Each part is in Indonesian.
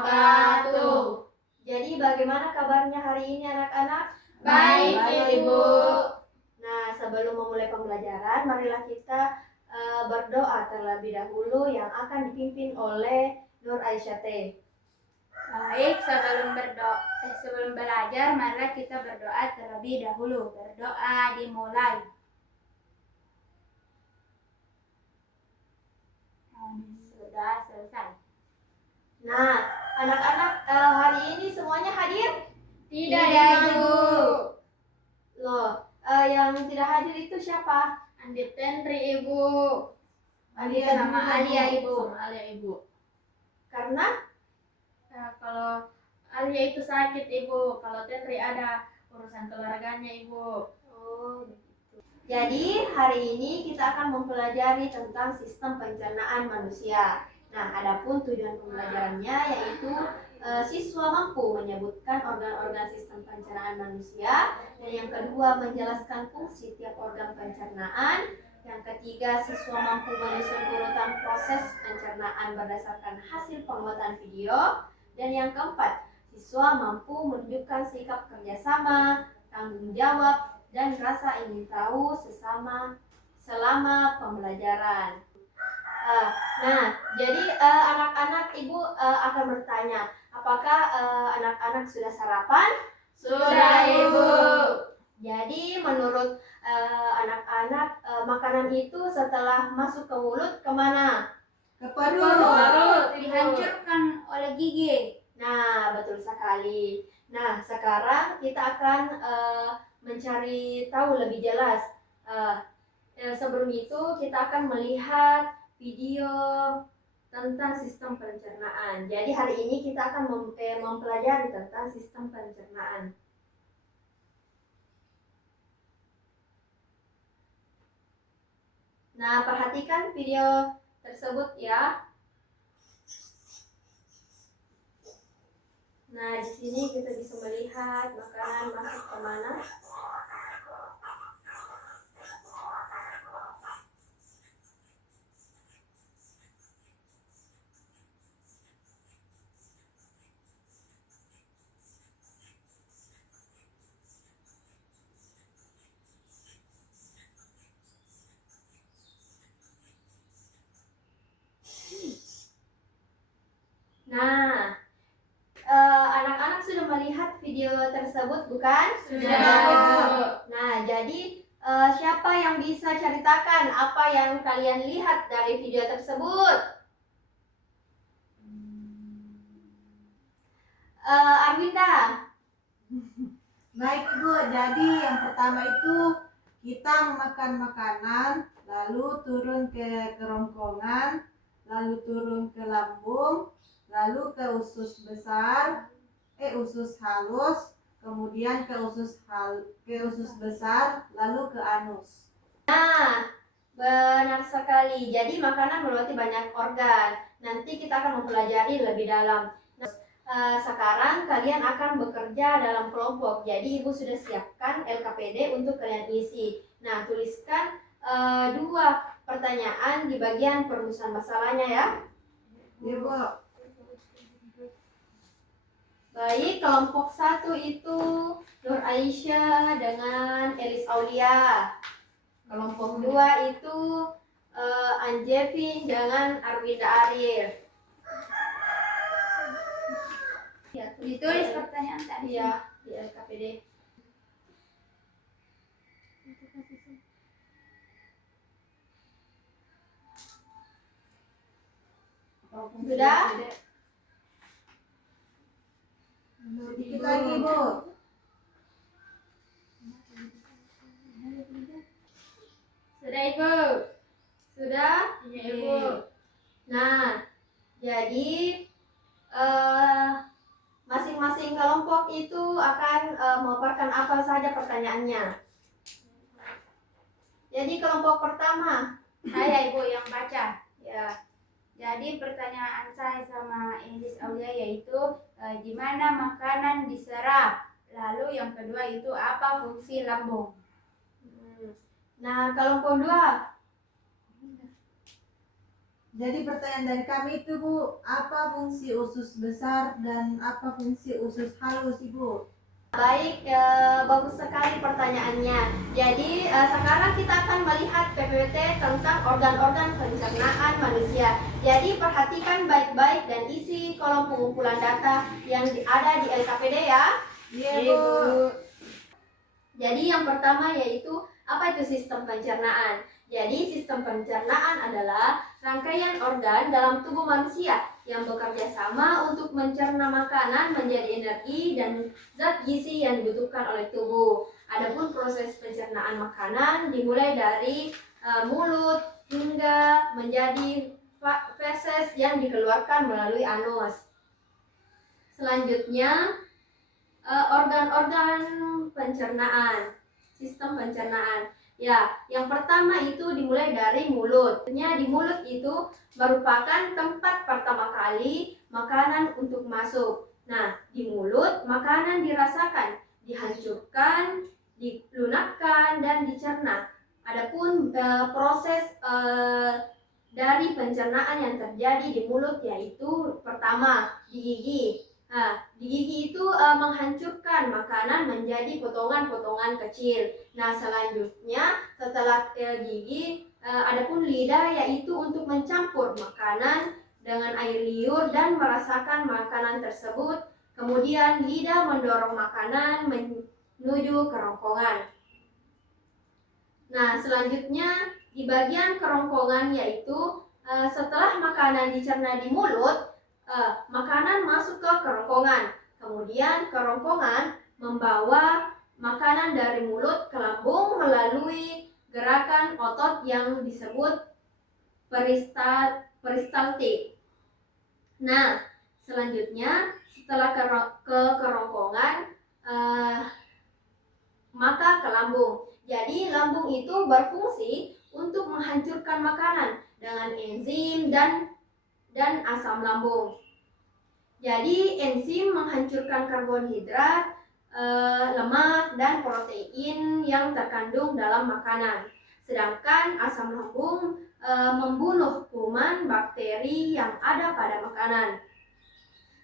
wabarakatuh. Jadi bagaimana kabarnya hari ini anak-anak? Baik, Ibu. Nah, sebelum memulai pembelajaran, marilah kita berdoa terlebih dahulu yang akan dipimpin oleh Nur Aisyah T. Baik, sebelum belajar, marilah kita berdoa terlebih dahulu. Berdoa dimulai. Sudah selesai. Nah, anak-anak hari ini semuanya hadir? Tidak, Ibu. Loh, yang tidak hadir itu siapa? Andi Tenri, Ibu. Alia sama juga, Alia, Bu. Ibu. Sama Alia, Ibu. Karena Kalau Alia itu sakit, Ibu. Kalau Tenri ada urusan keluarganya, Ibu. oh, begitu. Jadi hari ini kita akan mempelajari tentang sistem pencernaan manusia. Nah, adapun tujuan pembelajarannya yaitu siswa mampu menyebutkan organ-organ sistem pencernaan manusia, dan yang kedua menjelaskan fungsi tiap organ pencernaan, yang ketiga siswa mampu menyusun urutan proses pencernaan berdasarkan hasil pembuatan video, dan yang keempat siswa mampu menunjukkan sikap kerjasama, tanggung jawab, dan rasa ingin tahu selama pembelajaran. Nah, jadi anak-anak Ibu akan bertanya, apakah anak-anak sudah sarapan? Sudah, Ibu. Jadi menurut anak-anak makanan itu setelah masuk ke mulut kemana? Ke perut. Perut dihancurkan oleh gigi. Nah, betul sekali. Nah, sekarang kita akan mencari tahu lebih jelas. Sebelum itu kita akan melihat video tentang sistem pencernaan. Jadi hari ini kita akan mempelajari tentang sistem pencernaan. Nah, perhatikan video tersebut ya. Nah, di sini kita bisa melihat makanan masuk ke mana. Nah, anak-anak sudah melihat video tersebut bukan? Sudah. Nah, jadi siapa yang bisa ceritakan apa yang kalian lihat dari video tersebut? Arwinda. Baik Ibu, jadi yang pertama itu kita memakan makanan, lalu turun ke kerongkongan, lalu turun ke lambung, lalu ke usus besar, usus halus, kemudian ke usus besar, lalu ke anus. Nah, benar sekali. Jadi makanan berarti banyak organ. Nanti kita akan mempelajari lebih dalam. Nah, sekarang kalian akan bekerja dalam kelompok. Jadi Ibu sudah siapkan LKPD untuk kalian isi. Nah, tuliskan 2 pertanyaan di bagian perumusan masalahnya ya. Ibu. Baik, kelompok 1 itu Nur Aisyah dengan Elis Aulia. Kelompok 2 itu Anjevin dengan Arwinda Arif. Ya, Ditulis pertanyaan tadi. Iya, di LKPD. Sudah? Sedikit lagi Bu. Sudah, Ibu. Sudah? Iya, Ibu. Nah, jadi masing-masing kelompok itu akan memaparkan apa saja pertanyaannya. Jadi kelompok pertama, Saya, Ibu, yang baca. ya. Jadi pertanyaan saya sama Elis Aulia yaitu di mana makanan diserap. Lalu yang kedua itu apa fungsi lambung. Nah, kelompok 2, Jadi pertanyaan dari kami itu Bu, apa fungsi usus besar dan apa fungsi usus halus Ibu? Baik, bagus sekali pertanyaannya. Jadi sekarang kita akan melihat PPWT tentang organ-organ pencernaan manusia. Jadi perhatikan baik-baik dan isi kolom pengumpulan data yang ada di LKPD ya. Iya Bu. Jadi yang pertama yaitu apa itu sistem pencernaan? Jadi sistem pencernaan adalah rangkaian organ dalam tubuh manusia yang bekerja sama untuk mencerna makanan menjadi energi dan zat gizi yang dibutuhkan oleh tubuh. Adapun proses pencernaan makanan dimulai dari mulut hingga menjadi feses yang dikeluarkan melalui anus. Selanjutnya organ-organ pencernaan, sistem pencernaan. Ya, yang pertama itu dimulai dari mulut. Di mulut itu merupakan tempat pertama kali makanan untuk masuk. Nah, di mulut makanan dirasakan, dihancurkan, dilunakkan, dan dicerna. Adapun proses dari pencernaan yang terjadi di mulut yaitu pertama di gigi. Nah, di gigi itu menghancurkan makanan menjadi potongan-potongan kecil. Nah, selanjutnya setelah gigi, adapun lidah yaitu untuk mencampur makanan dengan air liur dan merasakan makanan tersebut. Kemudian lidah mendorong makanan menuju kerongkongan. Nah, selanjutnya di bagian kerongkongan yaitu setelah makanan dicerna di mulut, makanan masuk ke kerongkongan. Kemudian kerongkongan membawa makanan dari mulut ke lambung melalui gerakan otot yang disebut peristaltik. Nah, selanjutnya setelah ke kerongkongan maka ke lambung. Jadi lambung itu berfungsi untuk menghancurkan makanan dengan enzim dan asam lambung. Jadi enzim menghancurkan karbohidrat, lemak, dan protein yang terkandung dalam makanan. Sedangkan asam lambung membunuh kuman bakteri yang ada pada makanan.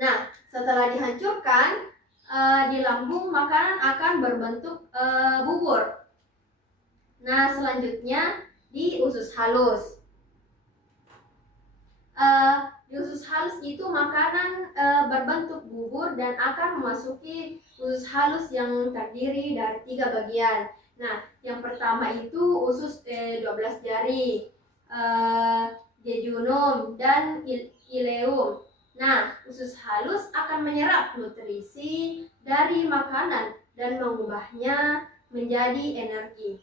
Nah, setelah dihancurkan di lambung, makanan akan berbentuk bubur. Nah, selanjutnya di usus halus. Di usus halus itu makanan berbentuk bubur dan akan memasuki usus halus yang terdiri dari 3 bagian. Nah, yang pertama itu usus 12 jari, jejunum, dan ileum. Nah, usus halus akan menyerap nutrisi dari makanan dan mengubahnya menjadi energi.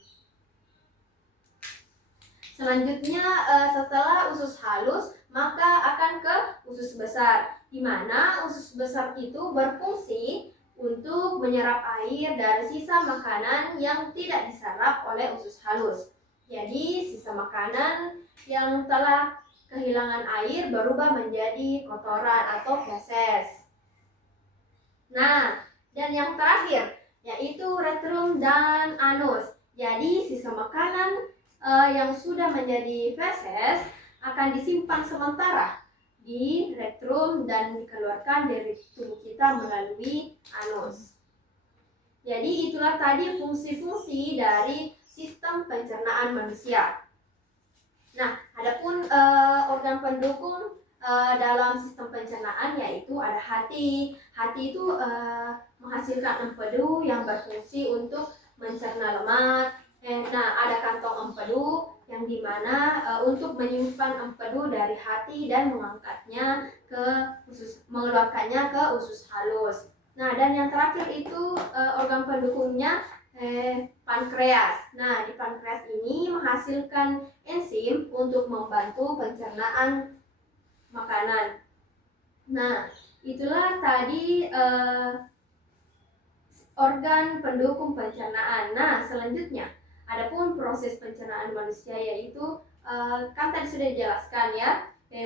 Selanjutnya setelah usus halus maka akan ke usus besar, di mana usus besar itu berfungsi untuk menyerap air dari sisa makanan yang tidak diserap oleh usus halus. Jadi sisa makanan yang telah kehilangan air berubah menjadi kotoran atau feses. Nah, dan yang terakhir yaitu retrum dan anus. Jadi sisa makanan yang sudah menjadi feses akan disimpan sementara di retrum dan dikeluarkan dari tubuh kita melalui anus. Jadi itulah tadi fungsi-fungsi dari sistem pencernaan manusia. Nah, adapun organ pendukung dalam sistem pencernaan yaitu ada hati. Hati itu menghasilkan empedu yang berfungsi untuk mencerna lemak. Nah, ada kantong empedu yang dimana untuk menyimpan empedu dari hati dan mengangkatnya mengeluarkannya ke usus halus. Nah, dan yang terakhir itu organ pendukungnya pankreas. Nah, di pankreas ini menghasilkan enzim untuk membantu pencernaan makanan. Nah, itulah tadi organ pendukung pencernaan. Nah, selanjutnya adapun proses pencernaan manusia yaitu kan tadi sudah dijelaskan ya,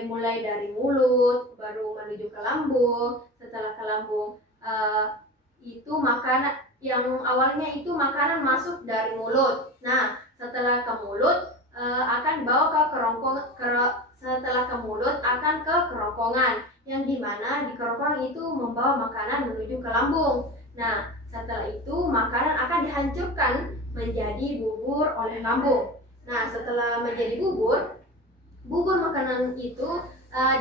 mulai dari mulut baru menuju ke lambung. Setelah ke lambung itu makanan yang awalnya itu makanan masuk dari mulut. Nah, setelah ke mulut akan bawa ke setelah ke mulut akan ke kerongkongan, yang dimana di kerongkongan itu membawa makanan menuju ke lambung. Nah, setelah itu makanan akan dihancurkan menjadi bubur oleh lambung. Nah, setelah menjadi bubur makanan itu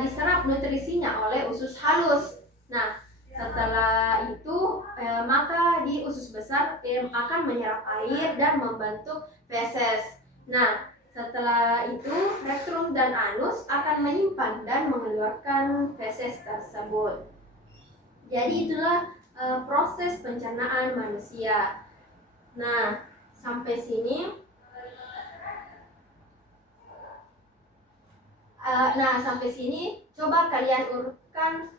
diserap nutrisinya oleh usus halus. Nah, setelah itu maka di usus besar akan menyerap air dan membentuk feses. Nah, setelah itu rektum dan anus akan menyimpan dan mengeluarkan feses tersebut. Jadi itulah proses pencernaan manusia. Nah, sampai sini coba kalian urutkan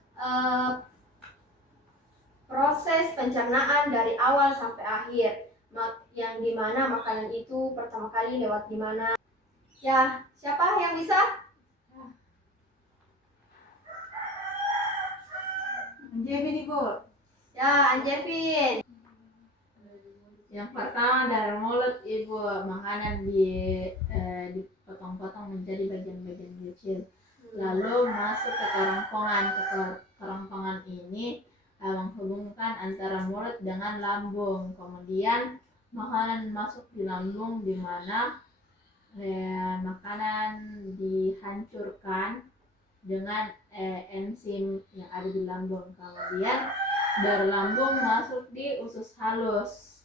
proses pencernaan dari awal sampai akhir, yang dimana makanan itu pertama kali lewat di mana. Ya, siapa yang bisa? Anjevin Ibu. Ya, Anjevin. Yang pertama dari mulut Ibu, makanan dipotong-potong menjadi bagian-bagian kecil, lalu masuk ke kerongkongan. Kerongkongan ini menghubungkan antara mulut dengan lambung. Kemudian makanan masuk di lambung, di mana makanan dihancurkan dengan enzim yang ada di lambung. Kemudian dari lambung masuk di usus halus.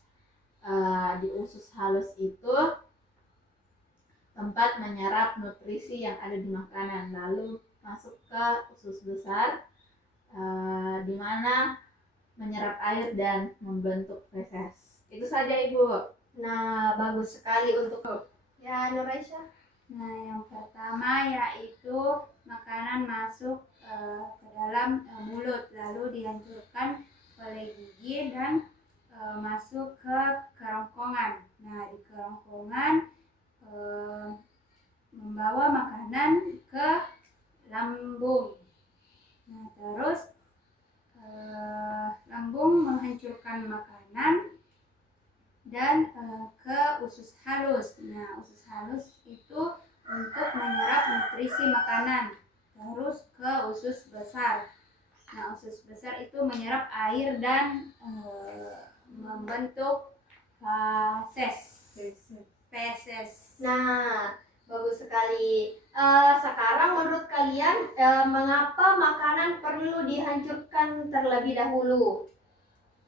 Di usus halus itu tempat menyerap nutrisi yang ada di makanan, lalu masuk ke usus besar, di mana menyerap air dan membentuk feses. Itu saja Ibu. Nah, bagus sekali untuk ya, Nur Aisyah. Nah, yang pertama yaitu makanan masuk ke dalam mulut, lalu dihancurkan oleh gigi dan masuk ke kerongkongan. Nah, di kerongkongan membawa makanan ke lambung. Nah, terus lambung menghancurkan makanan dan ke usus halus. Nah, usus halus itu untuk menyerap nutrisi makanan. Terus ke usus besar. Nah, usus besar itu menyerap air dan membentuk feses. Nah, bagus sekali. Sekarang menurut kalian mengapa makanan perlu dihancurkan terlebih dahulu?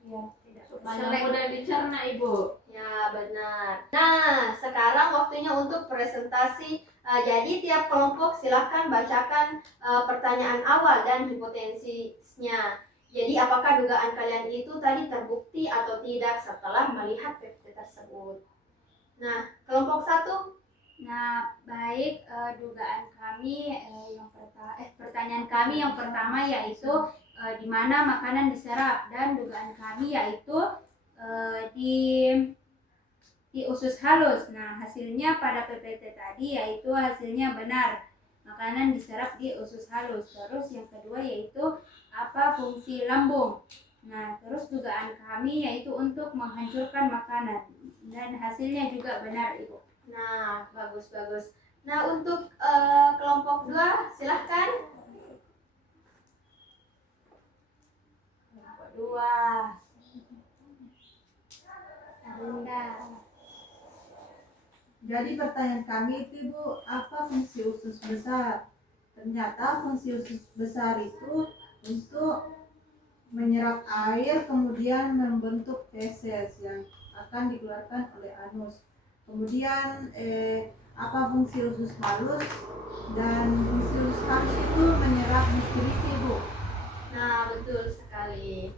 Ya, tidak Supaya mudah dicerna Ibu. Ya, benar. Nah, sekarang waktunya untuk presentasi. Jadi tiap kelompok silakan bacakan pertanyaan awal dan hipotesisnya. Jadi apakah dugaan kalian itu tadi terbukti atau tidak setelah melihat PPT tersebut? Nah, kelompok 1. Nah, baik, dugaan kami pertanyaan kami yang pertama yaitu di mana makanan diserap, dan dugaan kami yaitu di usus halus. Nah, hasilnya pada PPT tadi yaitu hasilnya benar, makanan diserap di usus halus. Terus yang kedua yaitu apa fungsi lambung. Nah, terus dugaan kami yaitu untuk menghancurkan makanan, dan hasilnya juga benar Ibu. Nah, bagus. Nah, untuk kelompok 2 silahkan. Kelompok 2. Arunda. Jadi pertanyaan kami itu Ibu, apa fungsi usus besar? Ternyata fungsi usus besar itu untuk menyerap air kemudian membentuk feses yang akan dikeluarkan oleh anus. Kemudian apa fungsi usus halus? Dan fungsi usus halus itu menyerap nutrisi Bu. Nah, betul sekali.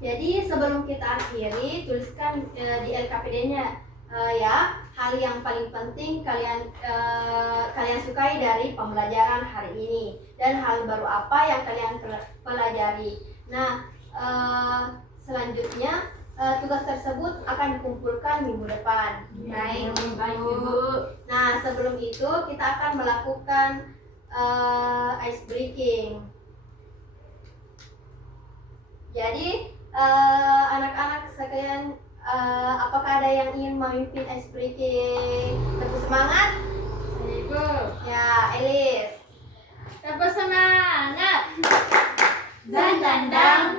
Jadi sebelum kita akhiri, tuliskan di LKPD-nya ya, hal yang paling penting kalian sukai dari pembelajaran hari ini, dan hal baru apa yang kalian pelajari. Nah, selanjutnya tugas tersebut akan dikumpulkan minggu depan. Baik Ibu. Nah, sebelum itu kita akan melakukan ice breaking. Jadi anak-anak sekalian, apakah ada yang ingin memimpin ice breaking? Tetap semangat. Ibu. Ya, Elis. Tepuk semangat. Dan dandang,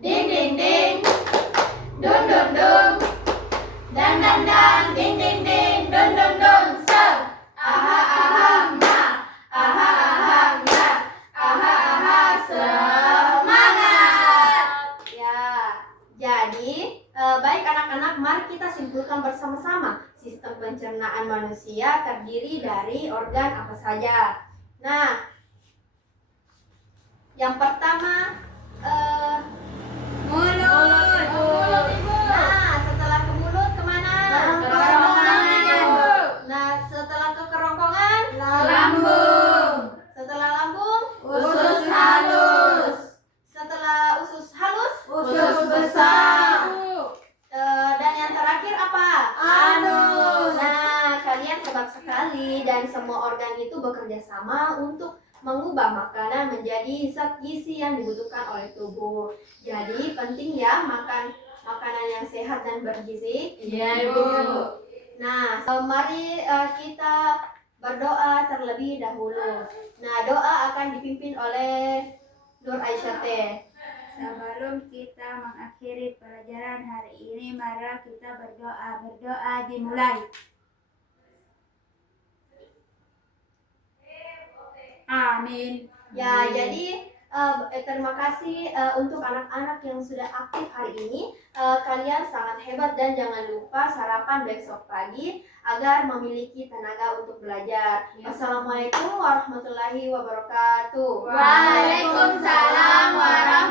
ding ding ding, dun dun dun, dan dandang, ding ding ding, dun dun dun, se, aha aha ma, aha aha ya, aha aha semangat. Ya, jadi baik anak-anak, mari kita simpulkan bersama-sama. Sistem pencernaan manusia terdiri dari organ apa saja. Nah, yang pertama Mulut. Mulut, Ibu. nah, setelah ke mulut kemana? Kerongkongan. Nah, setelah ke kerongkongan, Lambung. setelah lambung, Usus halus. setelah usus halus, Usus besar. dan yang terakhir apa? Anus. Nah, kalian hebat sekali dan semua organ itu bekerja sama untuk mengubah makanan menjadi zat gizi yang dibutuhkan oleh tubuh. Jadi penting ya makan makanan yang sehat dan bergizi. Iya, Ibu. Nah, mari kita berdoa terlebih dahulu. Nah, doa akan dipimpin oleh Nur Aisyah Teh. Sebelum kita mengakhiri pelajaran hari ini, mari kita berdoa. Berdoa dimulai. Amin. Ya, jadi terima kasih untuk anak-anak yang sudah aktif hari ini. Kalian sangat hebat dan jangan lupa sarapan besok pagi agar memiliki tenaga untuk belajar. Wassalamualaikum warahmatullahi wabarakatuh. Waalaikumsalam warahmatullahi